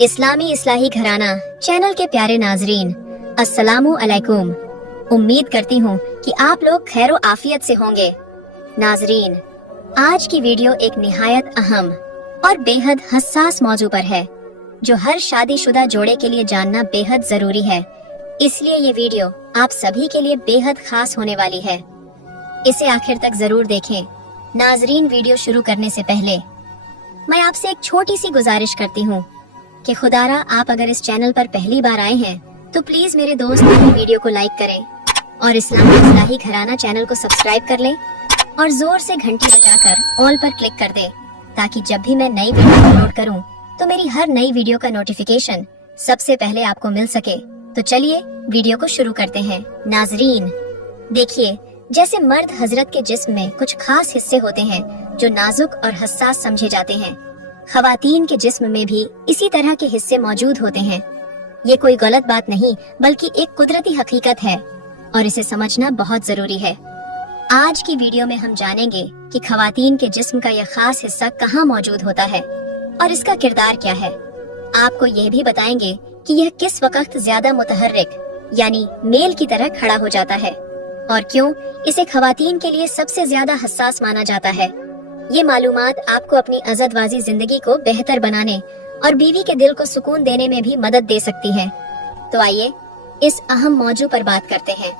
इस्लामी इस्लाही घराना चैनल के प्यारे नाजरीन, अस्सलामु अलैकुम। उम्मीद करती हूँ कि आप लोग खैरो आफियत से होंगे। नाजरीन, आज की वीडियो एक निहायत अहम और बेहद हसास मौजू पर है, जो हर शादीशुदा जोड़े के लिए जानना बेहद जरूरी है। इसलिए ये वीडियो आप सभी के लिए बेहद खास होने वाली है। इसे आखिर तक जरूर देखें। नाजरीन, वीडियो शुरू करने से पहले मैं आपसे एक छोटी सी गुजारिश करती हूँ कि खुदारा आप अगर इस चैनल पर पहली बार आए हैं तो प्लीज मेरे दोस्त मेरी वीडियो को लाइक करें और इस्लामी इस्लाही घराना चैनल को सब्सक्राइब कर लें और जोर से घंटी बजाकर ऑल पर क्लिक कर दें, ताकि जब भी मैं नई वीडियो अपलोड करूं तो मेरी हर नई वीडियो का नोटिफिकेशन सबसे पहले आपको मिल सके। तो चलिए वीडियो को शुरू करते हैं। नाजरीन, देखिए, जैसे मर्द हजरत के जिस्म में कुछ खास हिस्से होते हैं जो नाजुक और हसास समझे जाते हैं, खवातीन के जिस्म में भी इसी तरह के हिस्से मौजूद होते हैं। ये कोई गलत बात नहीं, बल्कि एक कुदरती हकीकत है और इसे समझना बहुत जरूरी है। आज की वीडियो में हम जानेंगे कि खवातीन के जिस्म का यह खास हिस्सा कहाँ मौजूद होता है और इसका किरदार क्या है। आपको यह भी बताएंगे कि यह किस वक्त ज्यादा मुतहर्रिक यानी मेल की तरह खड़ा हो जाता है और क्यों इसे खवातीन के लिए सबसे ज्यादा हसास माना जाता है। ये मालूमात आपको अपनी अज़दवाजी जिंदगी को बेहतर बनाने और बीवी के दिल को सुकून देने में भी मदद दे सकती है। तो आइए इस अहम मौजू पर बात करते हैं।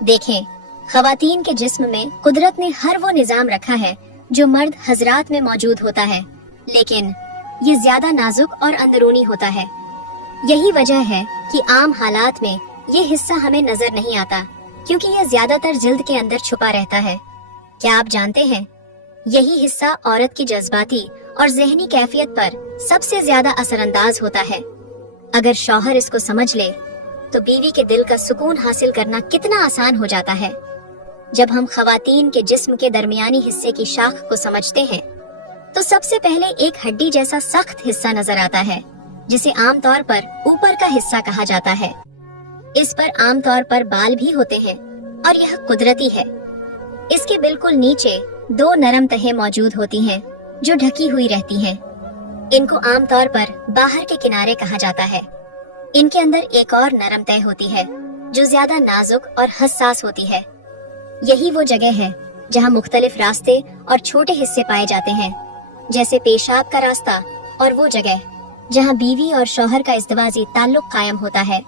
देखें, खवातीन के जिस्म में कुदरत ने हर वो निजाम रखा है जो मर्द हजरात में मौजूद होता है, लेकिन ये ज्यादा नाजुक और अंदरूनी होता है। यही वजह है कि आम हालात में ये हिस्सा हमें नजर नहीं आता, क्योंकि यह ज्यादातर जिल्द के अंदर छुपा रहता है। क्या आप जानते हैं, यही हिस्सा औरत की जज्बाती और जहनी कैफियत पर सबसे ज्यादा असरअंदाज होता है। अगर शौहर इसको समझ ले तो बीवी के दिल का सुकून हासिल करना कितना आसान हो जाता है। जब हम खवातीन के जिस्म के दरमियानी हिस्से की शाख को समझते हैं तो सबसे पहले एक हड्डी जैसा सख्त हिस्सा नजर आता है, जिसे आमतौर पर ऊपर का हिस्सा कहा जाता है। इस पर आमतौर पर बाल भी होते हैं और यह कुदरती है। इसके बिल्कुल नीचे दो नरम तहें मौजूद होती हैं जो ढकी हुई रहती हैं। इनको आमतौर पर बाहर के किनारे कहा जाता है। इनके अंदर एक और नरम तह होती है जो ज्यादा नाजुक और हसास होती है। यही वो जगह है जहां मुख्तलिफ रास्ते और छोटे हिस्से पाए जाते हैं, जैसे पेशाब का रास्ता और वो जगह जहां बीवी और शौहर का इज़्दिवाजी ताल्लुक कायम होता है।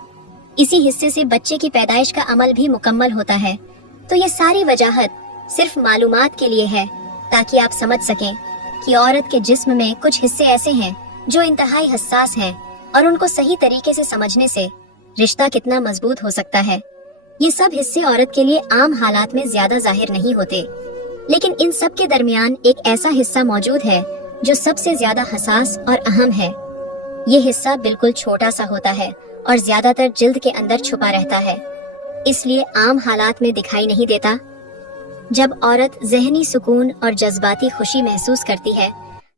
इसी हिस्से से बच्चे की पैदाइश का अमल भी मुकम्मल होता है। तो ये सारी वजाहत सिर्फ मालूमात के लिए है, ताकि आप समझ सकें कि औरत के जिस्म में कुछ हिस्से ऐसे हैं जो इंतहाई हसास हैं और उनको सही तरीके से समझने से रिश्ता कितना मजबूत हो सकता है। ये सब हिस्से औरत के लिए आम हालात में ज्यादा जाहिर नहीं होते, लेकिन इन सब के दरमियान एक ऐसा हिस्सा मौजूद है जो सबसे ज्यादा हसास और अहम है। ये हिस्सा बिल्कुल छोटा सा होता है और ज्यादातर जिल्द के अंदर छुपा रहता है, इसलिए आम हालात में दिखाई नहीं देता। जब औरत जहनी सुकून और जज्बाती खुशी महसूस करती है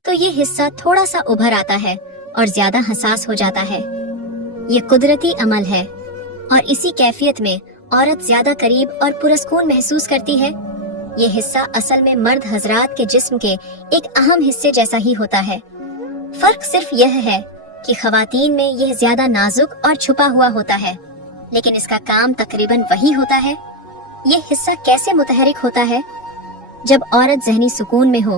तो ये हिस्सा थोड़ा सा उभर आता है और ज्यादा हसास हो जाता है। ये कुदरती अमल है और इसी कैफियत में औरत ज्यादा करीब और पुरस्कून महसूस करती है। ये हिस्सा असल में मर्द हजरात के जिस्म के एक अहम हिस्से जैसा ही होता है। फर्क सिर्फ यह है कि खवातीन में यह ज्यादा नाजुक और छुपा हुआ होता है, लेकिन इसका काम तकरीबन वही होता है। ये हिस्सा कैसे मुतहरिक होता है? जब औरत जहनी सुकून में हो,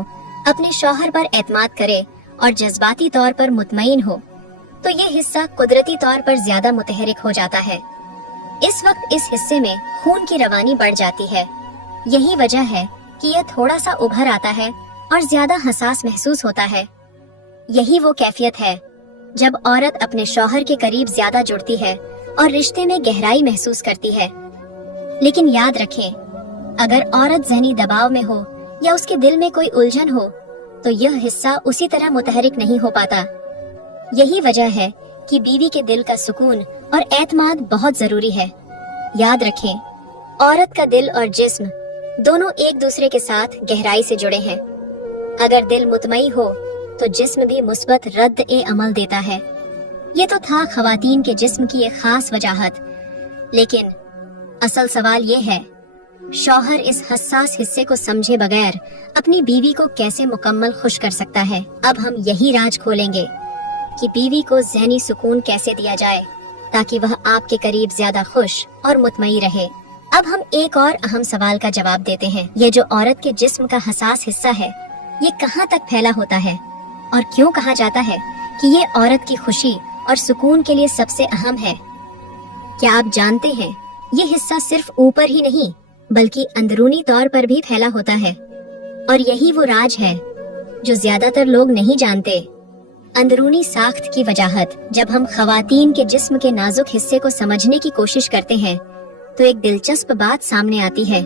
अपने शौहर पर एतमाद करे और जज्बाती तौर पर मुतमईन हो, तो ये हिस्सा कुदरती तौर पर ज्यादा मुतहरिक हो जाता है। इस वक्त इस हिस्से में खून की रवानी बढ़ जाती है। यही वजह है कि यह थोड़ा सा उभर आता है और ज्यादा हसास महसूस होता है। यही वो कैफियत है जब औरत अपने शौहर के करीब ज्यादा जुड़ती है और रिश्ते में गहराई महसूस करती है। लेकिन याद रखें, अगर औरत जहनी दबाव में हो या उसके दिल में कोई उलझन हो तो यह हिस्सा उसी तरह मुतहरिक नहीं हो पाता। यही वजह है कि बीवी के दिल का सुकून और एतमाद बहुत जरूरी है। याद रखें, औरत का दिल और जिस्म दोनों एक दूसरे के साथ गहराई से जुड़े हैं। अगर दिल मुतमई हो तो जिस्म भी मुस्बत रद्द ए अमल देता है। ये तो था खवातीन के जिस्म की एक खास वजाहत, लेकिन असल सवाल ये है, शौहर इस हसास हिस्से को समझे बगैर अपनी बीवी को कैसे मुकम्मल खुश कर सकता है? अब हम यही राज खोलेंगे। कि बीवी को ज़हनी सुकून कैसे दिया जाए ताकि वह आपके करीब ज्यादा खुश और मुतमई रहे। अब हम एक और अहम सवाल का जवाब देते हैं। ये जो औरत के जिस्म का हसास हिस्सा है, ये कहाँ तक फैला होता है और क्यों कहा जाता है कि ये औरत की खुशी और सुकून के लिए सबसे अहम है? क्या आप जानते हैं, ये हिस्सा सिर्फ ऊपर ही नहीं बल्कि अंदरूनी तौर पर भी फैला होता है, और यही वो राज है जो ज्यादातर लोग नहीं जानते। अंदरूनी साख्त की वजाहत। जब हम खवातीन के जिस्म के नाजुक हिस्से को समझने की कोशिश करते हैं तो एक दिलचस्प बात सामने आती है।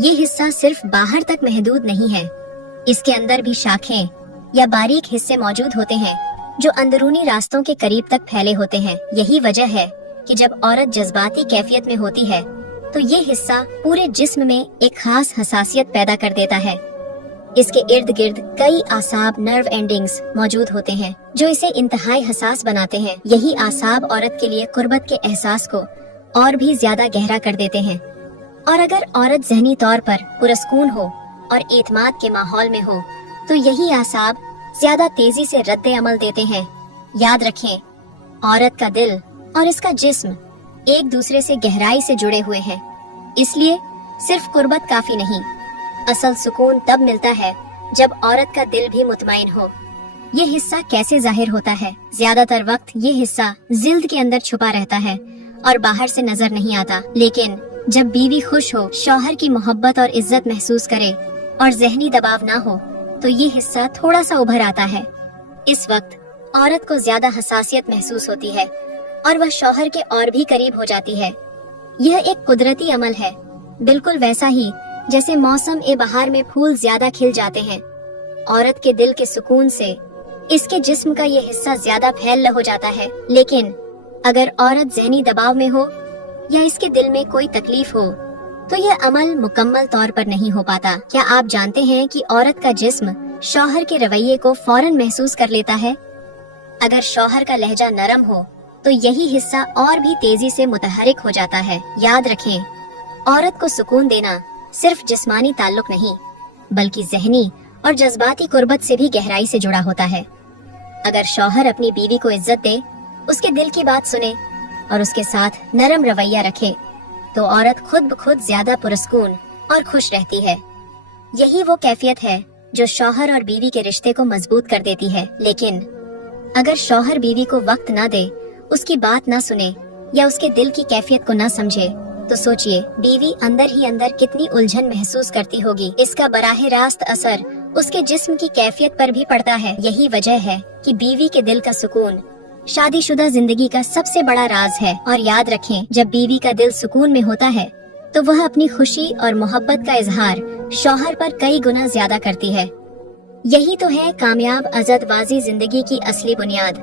ये हिस्सा सिर्फ बाहर तक महदूद नहीं है, इसके अंदर भी शाखें या बारीक हिस्से मौजूद होते हैं जो अंदरूनी रास्तों के करीब तक फैले होते हैं। यही वजह है कि जब औरत जज्बाती कैफियत में होती है तो ये हिस्सा पूरे जिस्म में एक खास हसासियत पैदा कर देता है। इसके इर्द गिर्द कई आसाब नर्व एंडिंग्स मौजूद होते हैं जो इसे इंतहाई हसास बनाते हैं। यही आसाब औरत के लिए कुर्बत के एहसास को और भी ज्यादा गहरा कर देते हैं, और अगर औरत ज़हनी तौर पर पुरस्कून हो और एतमाद के माहौल में हो तो यही आसाब ज्यादा तेजी से रद्द अमल देते हैं। याद रखें, औरत का दिल और इसका जिस्म एक दूसरे से गहराई से जुड़े हुए हैं, इसलिए सिर्फ कुर्बत काफी नहीं। असल सुकून तब मिलता है जब औरत का दिल भी मुतमईन हो। ये हिस्सा कैसे जाहिर होता है? ज्यादातर वक्त ये हिस्सा जिल्द के अंदर छुपा रहता है और बाहर से नजर नहीं आता, लेकिन जब बीवी खुश हो, शौहर की मोहब्बत और इज्जत महसूस करे और ज़हनी दबाव ना हो तो ये हिस्सा थोड़ा सा उभर आता है। इस वक्त औरत को ज्यादा हसासियत महसूस होती है और वह शौहर के और भी करीब हो जाती है। यह एक कुदरती अमल है, बिल्कुल वैसा ही जैसे मौसम ए बहार में फूल ज्यादा खिल जाते हैं। औरत के दिल के सुकून से इसके जिस्म का ये हिस्सा ज्यादा फैल हो जाता है, लेकिन अगर औरत ज़हनी दबाव में हो या इसके दिल में कोई तकलीफ हो तो यह अमल मुकम्मल तौर पर नहीं हो पाता। क्या आप जानते हैं कि औरत का जिस्म शौहर के रवैये को फौरन महसूस कर लेता है? अगर शौहर का लहजा नरम हो तो यही हिस्सा और भी तेजी से मुतहरिक हो जाता है। याद रखें, औरत को सुकून देना सिर्फ जिस्मानी ताल्लुक नहीं बल्कि ज़हनी और जज्बाती कुर्बत से भी गहराई से जुड़ा होता है। अगर शौहर अपनी बीवी को इज्जत दे, उसके दिल की बात सुने और उसके साथ नरम रवैया रखे तो औरत खुद ब खुद ज्यादा पुरस्कून और खुश रहती है। यही वो कैफियत है जो शौहर और बीवी के रिश्ते को मजबूत कर देती है। लेकिन अगर शौहर बीवी को वक्त ना दे, उसकी बात ना सुने या उसके दिल की कैफियत को ना समझे तो सोचिए बीवी अंदर ही अंदर कितनी उलझन महसूस करती होगी। इसका बराह रास्त असर उसके जिस्म की कैफियत पर भी पड़ता है। यही वजह है कि बीवी के दिल का सुकून शादीशुदा जिंदगी का सबसे बड़ा राज है। और याद रखें, जब बीवी का दिल सुकून में होता है तो वह अपनी खुशी और मोहब्बत का इजहार शौहर पर कई गुना ज्यादा करती है। यही तो है कामयाब आजादवाजी जिंदगी की असली बुनियाद।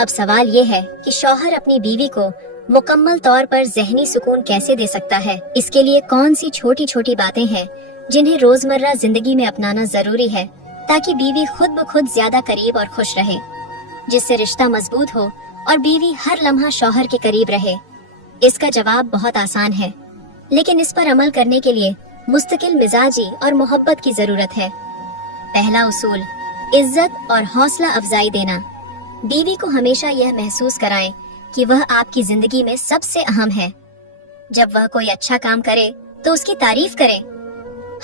अब सवाल ये है कि शौहर अपनी बीवी को मुकम्मल तौर पर ज़हनी सुकून कैसे दे सकता है? इसके लिए कौन सी छोटी छोटी बातें हैं जिन्हें रोजमर्रा जिंदगी में अपनाना जरूरी है ताकि बीवी खुद ब खुद ज्यादा करीब और खुश रहे, जिससे रिश्ता मजबूत हो और बीवी हर लम्हा शौहर के करीब रहे? इसका जवाब बहुत आसान है, लेकिन इस पर अमल करने के लिए मुस्तकिल मिजाजी और मोहब्बत की जरूरत है। पहला उसूल, इज्जत और हौसला अफजाई देना। बीवी को हमेशा यह महसूस कराएं कि वह आपकी जिंदगी में सबसे अहम है। जब वह कोई अच्छा काम करे तो उसकी तारीफ करें,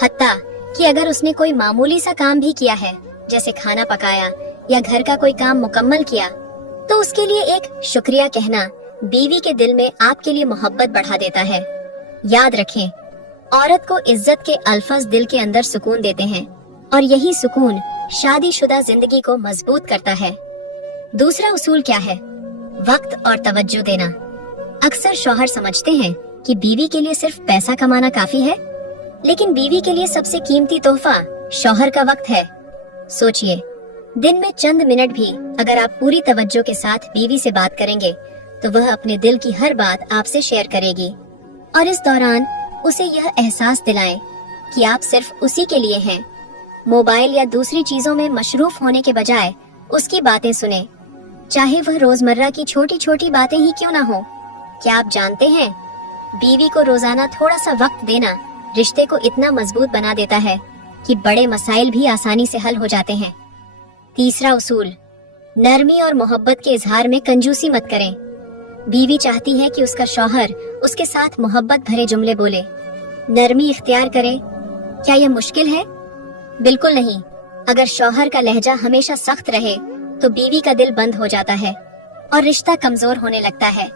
हत्ता कि अगर उसने कोई मामूली सा काम भी किया है, जैसे खाना पकाया या घर का कोई काम मुकम्मल किया, तो उसके लिए एक शुक्रिया कहना बीवी के दिल में आपके लिए मोहब्बत बढ़ा देता है। याद रखें, औरत को इज्जत के अल्फाज दिल के अंदर सुकून देते हैं और यही सुकून शादीशुदा जिंदगी को मजबूत करता है। दूसरा उसूल क्या है? वक्त और तवज्जो देना। अक्सर शौहर समझते हैं कि बीवी के लिए सिर्फ पैसा कमाना काफी है, लेकिन बीवी के लिए सबसे कीमती तोहफा शौहर का वक्त है। सोचिए, दिन में चंद मिनट भी अगर आप पूरी तवज्जो के साथ बीवी से बात करेंगे तो वह अपने दिल की हर बात आपसे शेयर करेगी, और इस दौरान उसे यह एहसास दिलाएं कि आप सिर्फ उसी के लिए हैं। मोबाइल या दूसरी चीजों में मशरूफ होने के बजाय उसकी बातें सुने, चाहे वह रोजमर्रा की छोटी छोटी बातें ही क्यों ना हो। क्या आप जानते हैं, बीवी को रोजाना थोड़ा सा वक्त देना रिश्ते को इतना मजबूत बना देता है कि बड़े मसाइल भी आसानी से हल हो जाते हैं। तीसरा उसूल, नरमी और मोहब्बत के इजहार में कंजूसी मत करें। बीवी चाहती है कि उसका शौहर उसके साथ मोहब्बत भरे जुमले बोले, नरमी इख्तियार करे। क्या यह मुश्किल है? बिल्कुल नहीं। अगर शौहर का लहजा हमेशा सख्त रहे तो बीवी का दिल बंद हो जाता है और रिश्ता कमजोर होने लगता है।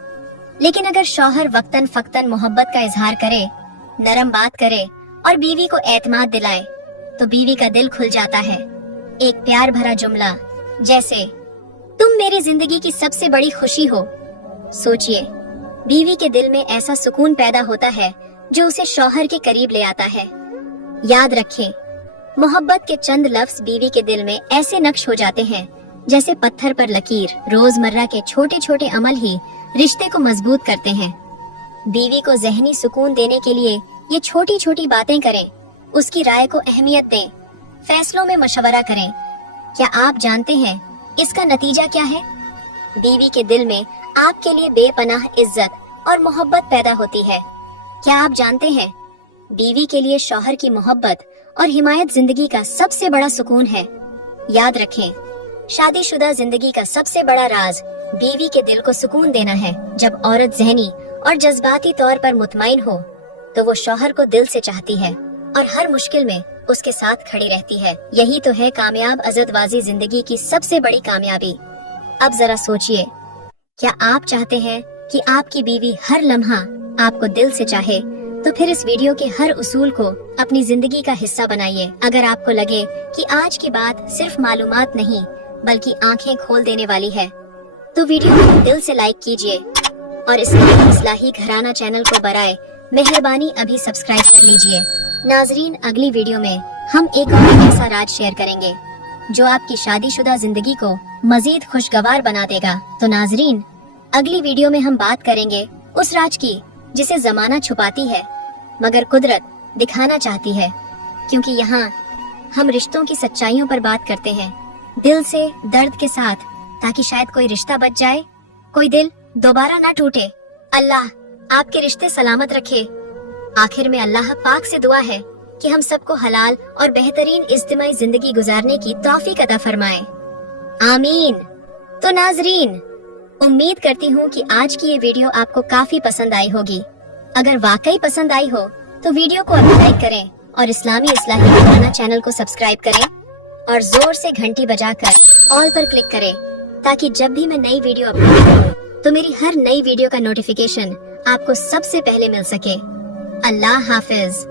लेकिन अगर शौहर वक्तन फक्तन मोहब्बत का इजहार करे, नरम बात करे और बीवी को एतमाद दिलाए तो बीवी का दिल खुल जाता है। एक प्यार भरा जुमला जैसे, तुम मेरी जिंदगी की सबसे बड़ी खुशी हो। सोचिए, बीवी के दिल में ऐसा सुकून पैदा होता है जो उसे शौहर के करीब ले आता है। याद रखें, मोहब्बत के चंद लफ्ज बीवी के दिल में ऐसे नक्श हो जाते हैं जैसे पत्थर पर लकीर। रोजमर्रा के छोटे छोटे अमल ही रिश्ते को मजबूत करते हैं। बीवी को ज़हनी सुकून देने के लिए ये छोटी छोटी बातें करें, उसकी राय को अहमियत दें, फैसलों में मशवरा करें। क्या आप जानते हैं इसका नतीजा क्या है? बीवी के दिल में आपके लिए बेपनाह इज्जत और मोहब्बत पैदा होती है। क्या आप जानते हैं, बीवी के लिए शौहर की मोहब्बत और हिमायत जिंदगी का सबसे बड़ा सुकून है। याद रखें, शादीशुदा जिंदगी का सबसे बड़ा राज बीवी के दिल को सुकून देना है। जब औरत ज़हनी और जज्बाती तौर पर मुतमईन हो तो वो शौहर को दिल से चाहती है और हर मुश्किल में उसके साथ खड़ी रहती है। यही तो है कामयाब अज़दवाजी जिंदगी की सबसे बड़ी कामयाबी। अब जरा सोचिए, क्या आप चाहते हैं कि आपकी बीवी हर लम्हा आपको दिल से चाहे? तो फिर इस वीडियो के हर उसूल को अपनी जिंदगी का हिस्सा बनाइए। अगर आपको लगे कि आज की बात सिर्फ मालूमात नहीं बल्कि आंखें खोल देने वाली है तो वीडियो को दिल से लाइक कीजिए और इस्लाही घराना चैनल को बराए मेहरबानी अभी सब्सक्राइब कर लीजिए। नाजरीन, अगली वीडियो में हम एक और ऐसा राज शेयर करेंगे जो आपकी शादीशुदा जिंदगी को मजीद खुशगवार बना देगा। तो नाजरीन, अगली वीडियो में हम बात करेंगे उस राज की जिसे जमाना छुपाती है मगर कुदरत दिखाना चाहती है, क्योंकि यहाँ हम रिश्तों की सच्चाइयों पर बात करते हैं, दिल से, दर्द के साथ, ताकि शायद कोई रिश्ता बच जाए, कोई दिल दोबारा ना टूटे। अल्लाह आपके रिश्ते सलामत रखे। आखिर में अल्लाह पाक से दुआ है कि हम सबको हलाल और बेहतरीन इज्तिमाई जिंदगी गुजारने की तौफीक अता फरमाए। आमीन। तो नाजरीन, उम्मीद करती हूँ कि आज की ये वीडियो आपको काफी पसंद आई होगी। अगर वाकई पसंद आई हो तो वीडियो को अभी लाइक करें और इस्लाही घराना चैनल को सब्सक्राइब करें और जोर से घंटी बजाकर ऑल पर क्लिक करें, ताकि जब भी मैं नई वीडियो अपलोड करूँ तो मेरी हर नई वीडियो का नोटिफिकेशन आपको सबसे पहले मिल सके। अल्लाह हाफिज।